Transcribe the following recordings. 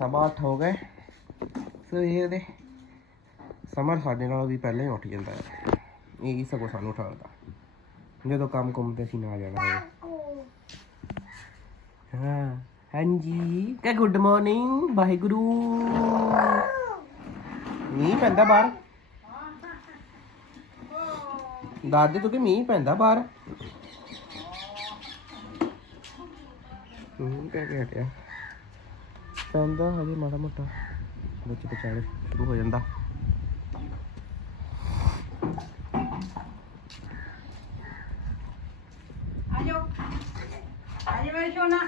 ਸਵਾ ਅੱਠ ਹੋ ਗਏ। ਸਵੇਰ ਦੇ ਸਮਰ ਸਾਡੇ ਨਾਲੋਂ ਵੀ ਪਹਿਲਾਂ ਹੀ ਉੱਠ ਜਾਂਦਾ ਹੈ। ਇਹ ਹੀ ਸਗੋਂ ਸਾਨੂੰ ਉਠਾਉਂਦਾ। ਜਦੋਂ ਕੰਮ ਕੁੰਮ ਤੇ ਅਸੀਂ ਨਾ ਜਾਣਾ ਹੋਵੇ। ਹਾਂ, ਹਾਂਜੀ। ਕਹ ਗੁੱਡ ਮਾਰਨਿੰਗ ਵਾਹਿਗੁਰੂ। ਮੀਂਹ ਪੈਂਦਾ ਬਾਹਰ। ਦਾਦੇ ਤੂੰ ਕਿ ਮੀਂਹ ਪੈਂਦਾ ਬਾਹਰ? ਹੂੰ, ਕਹਿ ਕੇ ਹਟਿਆ। ਪੈਂਦਾ ਹਜੇ ਮਾੜਾ ਮੋਟਾ। ਵਿੱਚ ਵਿਚਾਲੇ ਸ਼ੁਰੂ ਹੋ ਜਾਂਦਾ। ਆਜੋ। ਆਜੋ ਮੇਰੇ ਸੋਨਾ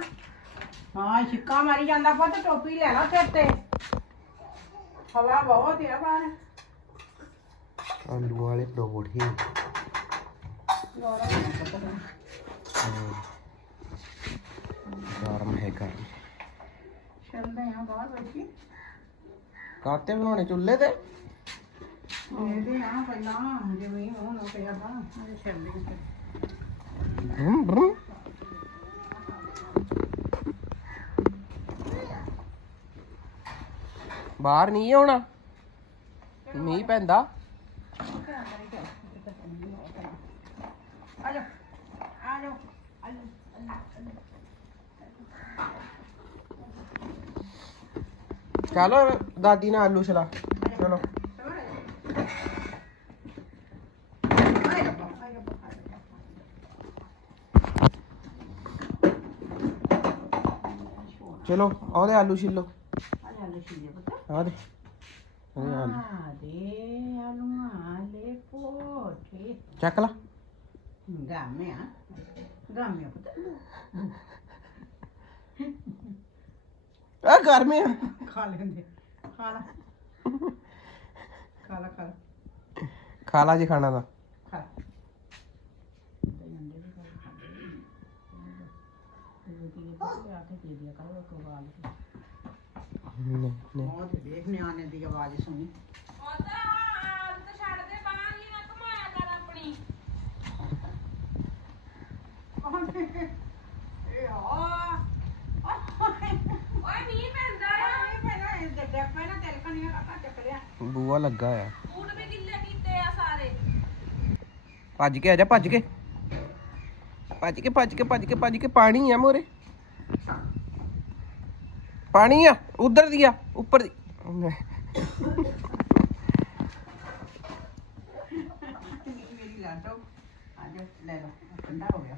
ਹਾਂ ਛਿੱਕਾ ਮਾਰੀ ਜਾਂਦਾ ਪੁੱਤ ਟੋਪੀ ਲੈ ਲਾ ਸਿਰ ਤੇ। ਹਵਾ ਬਹੁਤ ਆ ਬਾਹਰ। ਆਲੂ ਵਾਲੇ ਪਰੌਂਠੇ। ਗਰਮ ਹੈਗਾ। ਕਾਤੇ ਬਣਾਉਣੇ ਚੁੱਲ੍ਹੇ ਤੇ? ਦੇਖਦੇ ਆ ਪਹਿਲਾਂ ਜਿਵੇਂ ਹੁਣ ਪਿਆ ਤਾਂ ਆ ਬrum ਬrum ਬਾਹਰ ਨਹੀਂ ਆਉਣਾ? ਮੀਂਹ ਪੈਂਦਾ ਆਜੋ ਆਜੋ ਆਜੋ ਚਲੋ ਦਾਦੀ ਨਾਲ ਆਲੂ ਛਲਾ। ਚਲੋ। ਚਲੋ ਉਹਦੇ ਆਲੂ ਛਿੱਲੋ। ਆ ਦੇ। ਉਹਦੇ ਆਲੂ। ਚੱਕ ਲਾ। ਗਾਮਿਆ। ਗਾਮਿਆ ਪੁੱਤ। ਆ ਗਰਮੀ ਆ ਖਾ ਲੈਂਦੇ ਖਾ ਲਾ। ਖਾ ਲਾ ਖਾ ਲਾ। ਖਾ ਲਾ ਜੀ ਖਾਣਾ ਦਾ ਖਾ ਨਹੀਂ ਨਹੀਂ। ਬਹੁਤ ਦੇਖ ਨਿਆਣੇ ਦੀ ਆਵਾਜ਼ ਸੁਣੀ ਆ ਓਏ ਮੀਂਹ ਪੈਂਦਾ ਆ ਮੀਂਹ ਪੈਂਦਾ ਇਹ ਡੱਡਿਆ ਪੈਣਾ ਤਿਲ ਕਣੀਆਂ ਕਾਕਾ ਚੱਕ ਲਿਆ ਬੂਆ ਲੱਗਾ ਆ। ਬੂਟ ਵੀ ਗਿੱਲੇ ਕੀਤੇ ਆ ਸਾਰੇ। ਭੱਜ ਕੇ ਆ ਜਾ ਭੱਜ ਕੇ। ਭੱਜ ਕੇ ਭੱਜ ਕੇ ਭੱਜ ਕੇ ਭੱਜ ਕੇ। ਪਾਣੀ ਆ ਮੋਰੇ। ਪਾਣੀ ਆ ਉਧਰ ਦੀ ਆ ਉੱਪਰ ਦੀ। ਖਾ ਲਾ ਮੰਮੀ ਮੈਨੂੰ ਕੰਮ ਹੁਣ ਠੰਡਾ ਹੋ ਗਿਆ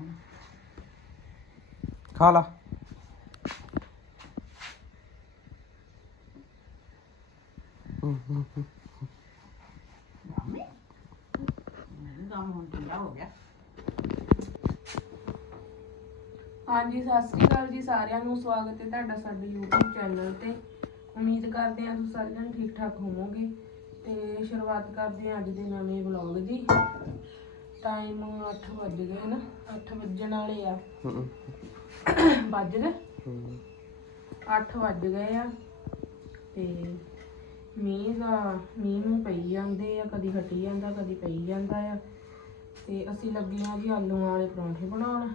ਹਾਂਜੀ ਸਤਿ ਸ੍ਰੀ ਅਕਾਲ ਜੀ ਸਾਰਿਆਂ ਨੂੰ। ਸਵਾਗਤ ਹੈ ਤੁਹਾਡਾ ਸਾਡੇ YouTube ਚੈਨਲ ਤੇ। ਉਮੀਦ ਕਰਦੇ ਹਾਂ ਤੁਸੀਂ ਸਾਰੇ ਜਣ ਠੀਕ ਠਾਕ ਹੋਵੋਗੇ। ਤੇ ਸ਼ੁਰੂਆਤ ਕਰਦੇ ਹਾਂ ਅੱਜ ਦੇ ਨਵੇਂ ਵਲੌਗ ਦੀ। ਟਾਈਮ 8 ਵੱਜ ਗਏ ਨਾ 8 ਵੱਜਣ ਵਾਲੇ ਆ। ਵੱਜ ਗਏ? ਹਮ। 8 ਵੱਜ ਗਏ ਆ। ਤੇ ਮੀਂਹ ਦਾ, ਮੀਂਹ ਨੂੰ ਪਈ ਜਾਂਦੇ ਆ, ਕਦੀ ਹਟੀ ਜਾਂਦਾ, ਕਦੀ ਪਈ ਜਾਂਦਾ ਆ। ਤੇ ਅਸੀਂ ਲੱਗੇ ਆ ਜੀ ਆਲੂਆਂ ਵਾਲੇ ਪਰੌਂਠੇ ਬਣਾਉਣ।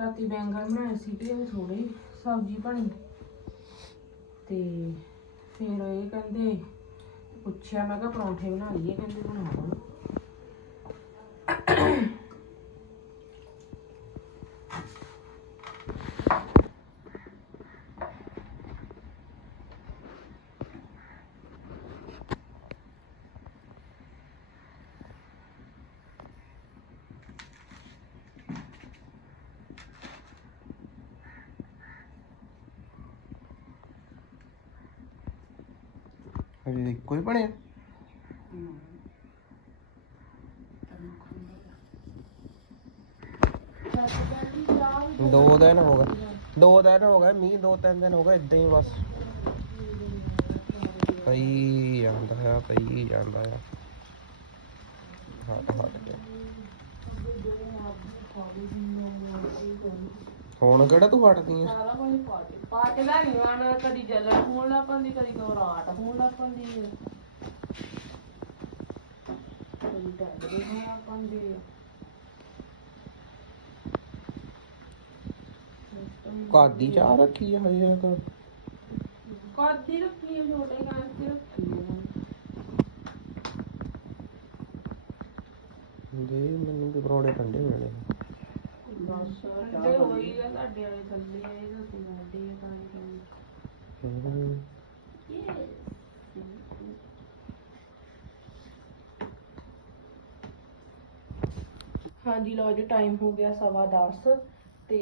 ਰਾਤੀ ਬੈਂਗਣ ਬਣਾਏ ਸੀ ਤੇ ਉਹ ਥੋੜੀ ਸਬਜ਼ੀ ਬਣੀ। ਤੇ ਫਿਰ ਇਹ ਕਹਿੰਦੇ, ਪੁੱਛਿਆ, ਮੈਂ ਕਿਹਾ ਪਰੌਂਠੇ ਬਣਾ ਲਈਏ, ਕਹਿੰਦੇ ਬਣਾ ਹਜੇ ਇੱਕੋ ਹੀ ਬਣਿਆ। ਦੋ ਦਿਨ ਹੋ ਗਏ। ਦੋ ਦਿਨ ਹੋ ਗਏ, ਮੀਂਹ ਦੋ ਤਿੰਨ ਦਿਨ ਹੋ ਗਏ ਇਦਾਂ ਹੀ ਬਸ। ਪਈ ਜਾਂਦਾ ਆ, ਪਈ ਜਾਂਦਾ ਹੈ ਹਟ ਹਟ। ਕੇ ਹੁਣ ਕਿਹੜਾ ਤੂੰ ਸਾਰਾ ਕੁਝ ਪਾਟ ਨਹੀਂ ਆਣ ਕਦੀ ਹੋਣ ਘਬਰਾਹਟ ਹੋਣ ਹੋਣ ਚਾਹ ਰੱਖੀ ਆ ਹਜੇ ਤੱਕ? ਕਾਦੀ ਰੱਖੀ ਹੈ ਛੋਟੇ ਗੈਸ ਤੇ ਰੱਖੀ ਦੇ ਮੈਨੂੰ ਕਿ ਪਰੌੜੇ ਠੰਡੇ ਹੋ ਜਾਣੇ ਬਸ ਠੰਡੇ ਵਾਲੇ ਥੱਲੇ ਆਏ ਤਾਂ ਅਸੀਂ ਸਾਡੇ ਆ ਤਾਂ ਤਾਂ ਹਮ। ਹਾਂਜੀ, ਲਓ ਜੀ ਟਾਈਮ ਹੋ ਗਿਆ ਸਵਾ ਦਸ ਤੇ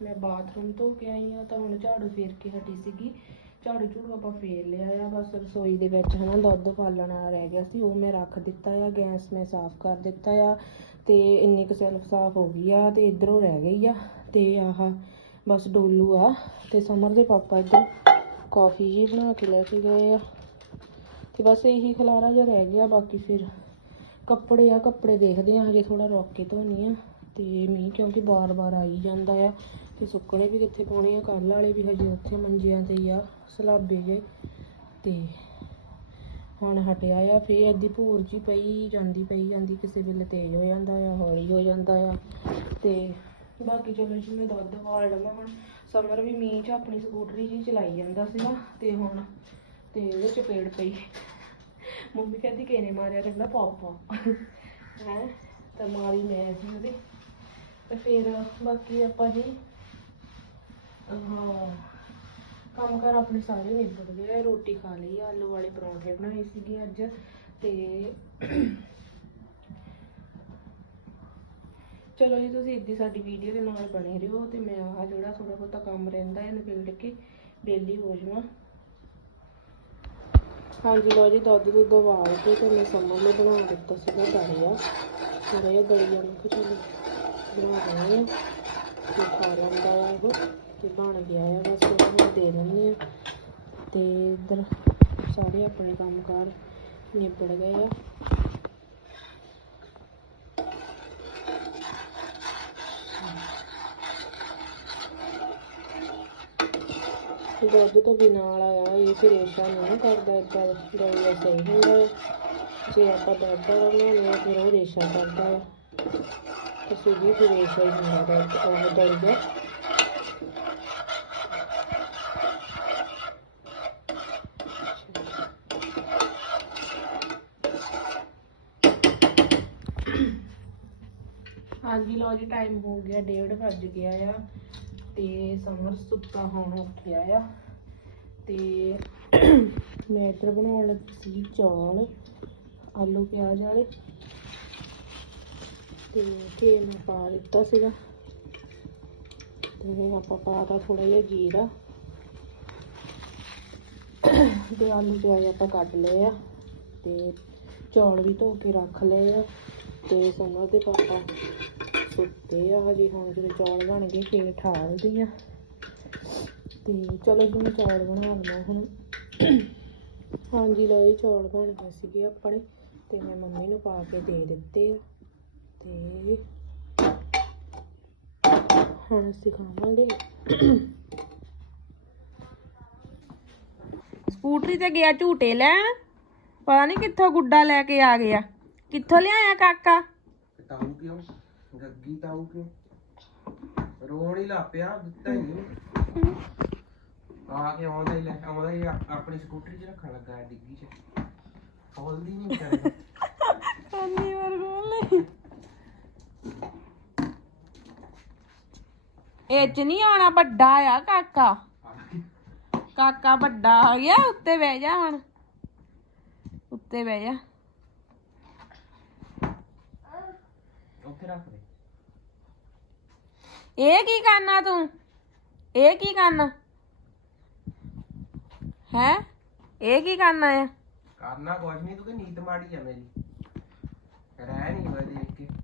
ਮੈਂ ਬਾਥਰੂਮ ਧੋ ਕੇ ਆਈ ਆ ਤਾਂ ਹੁਣ ਝਾੜੂ ਫੇਰ ਕੇ ਹਟੀ ਸੀਗੀ ਝਾੜੂ ਝੂੜੂ ਆਪਾਂ ਫੇਰ ਲਿਆ ਆ, ਬਸ ਰਸੋਈ ਦੇ ਵਿੱਚ ਹਨਾ ਦੁੱਧ ਪਾਲਣ ਵਾਲਾ ਰਹਿ ਗਿਆ ਸੀ, ਉਹ ਮੈਂ ਰੱਖ ਦਿੱਤਾ ਆ, ਗੈਸ ਮੈਂ ਸਾਫ਼ ਕਰ ਦਿੱਤਾ ਆ ਤੇ ਇੰਨੀ ਕੁ ਸੈਲਫ ਸਾਫ਼ ਹੋ ਗਈ ਆ ਤੇ ਇਧਰੋਂ ਰਹਿ ਗਈ ਆ ਤੇ ਆਹ ਬਸ ਡੋਲੂ ਆ ਤੇ ਸਮਰ ਦੇ ਪਾਪਾ ਇੱਧਰ ਕਾਫੀ ਜੀ ਬਣਾ ਕੇ ਲੈ ਕੇ ਗਏ ਆ ਤੇ ਬਸ ਇਹੀ ਖਲਾਰਾ ਜਿਹਾ ਰਹਿ ਗਿਆ, ਬਾਕੀ ਫਿਰ ਕੱਪੜੇ ਆ, ਕੱਪੜੇ ਦੇਖਦੇ ਆ, ਹਜੇ ਥੋੜਾ ਰੋਕ ਕੇ ਧੋਣੀ ਆ। ਤੇ ਮੀਂਹ ਕਿਉਂਕਿ ਬਾਰ-ਬਾਰ ਆਈ ਜਾਂਦਾ ਆ ਤੇ ਸੁੱਕਣੇ ਵੀ ਕਿੱਥੇ ਪਾਉਣੇ ਆ ਕੱਲ ਵਾਲੇ ਵੀ ਹਜੇ ਉੱਥੇ ਮੰਜਿਆਂ ਤੇ ਆ, ਸਲਾਬੇ ਜੇ। ਤੇ ਹੁਣ ਹਟਿਆ ਆ, ਫੇਰ ਅੱਧੀ ਭੂਰ ਜੀ ਪਈ ਜਾਂਦੀ ਪਈ ਜਾਂਦੀ, ਕਿਸੇ ਵੇਲੇ ਤੇਜ਼ ਹੋ ਜਾਂਦਾ ਆ, ਹੌਲੀ ਹੋ ਜਾਂਦਾ ਆ। ਤੇ ਬਾਕੀ ਚਲੋ ਜੀ, ਮੈਂ ਦੁੱਧ ਵਾਲ ਲਵਾਂ ਹੁਣ। ਸਮਰ ਵੀ ਮੀਂਹ 'ਚ ਆਪਣੀ ਸਕੂਟਰੀ ਜੀ ਚਲਾਈ ਜਾਂਦਾ ਸੀਗਾ, ਤੇ ਹੁਣ ਤੇ ਉਹਦੇ ਚ ਪੇੜ ਪਈ। ਮੰਮੀ ਕਹਿੰਦੀ ਕਿਹਨੇ ਮਾਰਿਆ, ਕਹਿੰਦਾ ਪਾਪਾ। ਹੈ, ਤਾਂ ਮਾਰੀ ਮੈਂ ਸੀ ਉਹਦੇ। ਤੇ ਫਿਰ ਬਾਕੀ ਆਪਾਂ ਜੀ ਹਾਂ ਕੰਮ ਕਰ ਆਪਣੇ ਸਾਰੇ ਨਿਬੜ ਗਏ ਰੋਟੀ ਖਾ ਲਈ, ਆਲੂ ਵਾਲੇ ਪਰੌਂਠੇ ਬਣਾਏ ਸੀਗੇ ਅੱਜ ਤੇ ਚਲੋ ਜੀ, ਤੁਸੀਂ ਇੱਦੀ ਸਾਡੀ ਵੀਡੀਓ ਦੇ ਨਾਲ ਬਣੇ ਰਹੋ ਤੇ ਮੈਂ ਆਹ ਜਿਹੜਾ ਥੋੜਾ ਬਹੁਤਾ ਕੰਮ ਰਹਿੰਦਾ ਹੈ ਨਿਬੇੜ ਕੇ ਵਿਹਲੀ ਹੋ ਜਾਵਾਂ। ਹਾਂਜੀ ਲਓ ਜੀ, ਦੁੱਧ ਦੁੱਧ ਦਵਾ ਕੇ ਤੇ ਮੈਂ ਸਮਝ ਬਣਾ ਦਿੱਤਾ ਸੀਗਾ ਦਲੀਆ ਥੋੜਾ ਜਿਹਾ ਦਲੀਆ ਨੂੰ ਕਿ ਬਣਾ ਦੇਣਾ ਆ। ਤੇ ਖਾ ਲੈਂਦਾ ਆ ਉਹ, ਤੇ ਬਣ ਗਿਆ ਆ। ਬਸ ਉਹਨੂੰ ਦੇ ਦਿੰਦੇ ਆ। ਤੇ ਇੱਧਰ ਸਾਰੇ ਆਪਣੇ ਕੰਮਕਾਰ ਨਿਬੜ ਗਏ ਆ। ਦੁੱਧ ਤੋਂ ਬਿਨਾਂ ਵਾਲਾ ਆ ਇਹ ਫਿਰ ਰੇਸ਼ਾ ਨਹੀਂ ਕਰਦਾ ਏਦਾਂ ਦਲੀਆ ਸਹੀ ਹੁੰਦਾ ਜੇ ਆਪਾਂ ਦੁੱਧ ਵਾਲਾ ਬਣਾਉਂਦੇ ਆ, ਫਿਰ ਉਹ ਰੇਸ਼ਾ ਕਰਦਾ ਆ। ਤੇ ਸੁਜੀ ਫਿਰ ਰੇਸ਼ਾ ਹਾਂਜੀ, ਲਓ ਜੀ ਟਾਈਮ ਹੋ ਗਿਆ, ਡੇਢ ਵੱਜ ਗਿਆ ਆ ਤੇ ਸਮਰ ਸੁੱਤਾ ਹੁਣ ਉੱਠਿਆ ਆ। ਤੇ ਮੈਂ ਇੱਧਰ ਬਣਾਉਣ ਲੱਗੀ ਸੀ ਚੌਲ, ਆਲੂ ਪਿਆਜ਼ ਵਾਲੇ। ਤੇ ਘੇ ਮੈਂ ਪਾ ਦਿੱਤਾ ਸੀਗਾ। ਤੇ ਆਪਾਂ ਪਾਤਾ ਥੋੜਾ ਜਿਹਾ ਜੀਰਾ। ਤੇ ਆਲੂ ਪਿਆਜ਼ ਆਪਾਂ ਕੱਟ ਲਏ ਆ। ਤੇ ਚੌਲ ਵੀ ਧੋ ਕੇ ਰੱਖ ਲਏ ਆ। ਤੇ ਸਮਰ ਦੇ ਪਾਪਾ ਸੁੱਤੇ ਆ ਹਜੇ, ਹੁਣ ਜਦੋਂ ਚੌਲ ਬਣ ਗਏ ਫੇਰ ਠਾਲਦੀ ਆ। ਤੇ ਚਲੋ ਜੀ, ਮੈਂ ਚੌਲ ਬਣਾ ਲਵਾਂ ਹੁਣ। ਹਾਂਜੀ ਲਓ ਜੀ ਚੌਲ ਬਣ ਗਏ ਸੀਗੇ ਆਪਣੇ। ਤੇ ਮੈਂ ਮੰਮੀ ਨੂੰ ਪਾ ਕੇ ਦੇ ਦਿੱਤੇ ਆ। ਤੇ ਹੁਣ ਅਸੀਂ ਖਾਵਾਂਗੇ ਸਕੂਟਰੀ ਤੇ ਗਿਆ ਝੂਟੇ ਲੈਣ। ਪਤਾ ਨਹੀਂ ਕਿੱਥੋਂ ਗੁੱਡਾ ਲੈ ਕੇ ਆ ਗਿਆ। ਕਿੱਥੋਂ ਲਿਆਇਆ ਕਾਕਾ? ਤਾਊ ਕਿਉਂ? ਗੱਗੀ ਤਾਊ ਕਿਉਂ? ਰੋਣ ਹੀ ਲੱਪਿਆ ਦਿੱਤਾ ਹੀ ਨਹੀਂ ਆ ਕੇ ਆਉਂਦਾ ਹੀ ਲੈ ਆਉਂਦਾ ਹੀ ਆ- ਆਪਣੀ ਸਕੂਟਰੀ 'ਚ ਰੱਖਣ ਲੱਗਾ ਹੈ ਡਿੱਗੀ 'ਚ। ਖੋਲਦੀ ਨਹੀਂ ਕਰਦਾ ਅੰਨੀ ਵਾਰ ਲਈ ਇਹ ਚ ਨਹੀਂ ਆਉਣਾ ਵੱਡਾ ਆ ਕਾਕਾ। ਕਾਕਾ ਵੱਡਾ ਆ ਗਿਆ ਉੱਤੇ ਬਹਿ ਜਾ ਹੁਣ। ਉੱਤੇ ਬਹਿ ਜਾ। ਉੱਥੇ ਰੱਖ ਦੇ। ਇਹ ਕੀ ਕਰਨਾ ਤੂੰ? ਇਹ ਕੀ ਕਰਨਾ? ਹੈ? ਇਹ ਕੀ ਕਰਨਾ ਆ? ਕਰਨਾ ਕੁਝ ਨਹੀਂ ਤੂੰ ਕਿ ਨੀਤ ਮਾੜੀ ਆ ਮੇਰੀ। ਰਹਿ ਨਹੀਂ ਹੋਇਆ ਦੇਖ ਕੇ।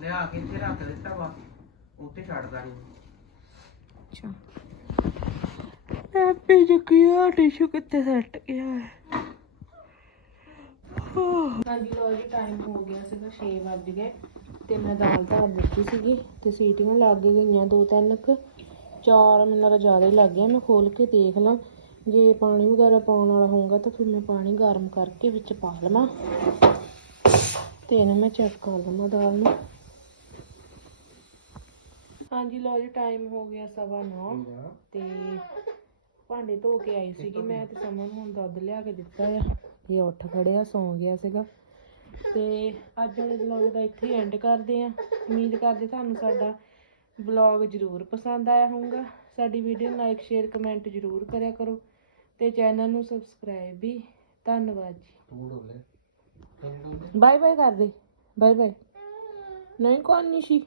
ਲਿਆ ਕੇ ਇੱਥੇ ਰੱਖ ਦਿੱਤਾ ਵਾ ਉੱਤੇ ਛੱਡਦਾ ਨਹੀਂ ਅੱਛਾ ਹੈਪੀ ਜੁਕਿਆ ਟਿਸ਼ੂ ਕਿੱਥੇ ਸੱਟ ਗਿਆ ਹੈ? ਹਾਂਜੀ ਲੋ ਜੀ ਟਾਈਮ ਹੋ ਗਿਆ ਸੀਗਾ 6 ਵੱਜ ਗਏ ਤੇ ਮੈਂ ਦਾਲ ਧਰ ਦਿੱਤੀ ਸੀਗੀ ਤੇ ਸੀਟੀਆਂ ਲੱਗ ਗਈਆਂ ਦੋ ਤਿੰਨ ਕੁ। ਚਾਰ ਮੈਨੂੰ ਲੱਗਦਾ ਜ਼ਿਆਦਾ ਹੀ ਲੱਗ ਗਿਆ ਮੈਂ ਖੋਲ ਕੇ ਦੇਖ ਲਾਂ। ਜੇ ਪਾਣੀ ਵਗੈਰਾ ਪਾਉਣ ਵਾਲਾ ਹੋਊਗਾ ਤਾਂ ਫਿਰ ਮੈਂ ਪਾਣੀ ਗਰਮ ਕਰਕੇ ਵਿੱਚ ਪਾ ਲਵਾਂ। ਤੇ ਇਹਨੂੰ ਮੈਂ ਚੈੱਕ ਕਰ ਲਵਾਂ ਦਾਲ ਨੂੰ। ਹਾਂਜੀ ਲੋ ਜੀ ਟਾਈਮ ਹੋ ਗਿਆ ਸਵਾ ਨੌ। ਤੇ ਭਾਂਡੇ ਧੋ ਕੇ ਆਈ ਸੀਗੀ ਮੈਂ ਤੇ ਸਮਨ ਹੁਣ ਦੁੱਧ ਲਿਆ ਕੇ ਦਿੱਤਾ ਆ। ਇਹ ਉੱਠ ਖੜਿਆ ਸੌਂ ਗਿਆ ਸੀਗਾ। ਤੇ ਅੱਜ ਵਾਲੇ ਵਲੌਗ ਦਾ ਇੱਥੇ ਐਂਡ ਕਰਦੇ ਆ। ਉਮੀਦ ਕਰਦੇ ਤੁਹਾਨੂੰ ਸਾਡਾ ਵਲੌਗ ਜ਼ਰੂਰ ਪਸੰਦ ਆਇਆ ਹੋਊਗਾ। ਸਾਡੀ ਵੀਡੀਓ ਨੂੰ ਲਾਈਕ ਸ਼ੇਅਰ ਕਮੈਂਟ ਜ਼ਰੂਰ ਕਰਿਆ ਕਰੋ। ਤੇ ਚੈਨਲ ਨੂੰ ਸਬਸਕ੍ਰਾਈਬ ਵੀ। ਧੰਨਵਾਦ ਜੀ। ਬਾਏ ਬਾਏ ਕਰ ਦੇ ਬਾਏ ਬਾਏ ਨਹੀਂ ਕੋਣ ਨਹੀਂ ਸੀ।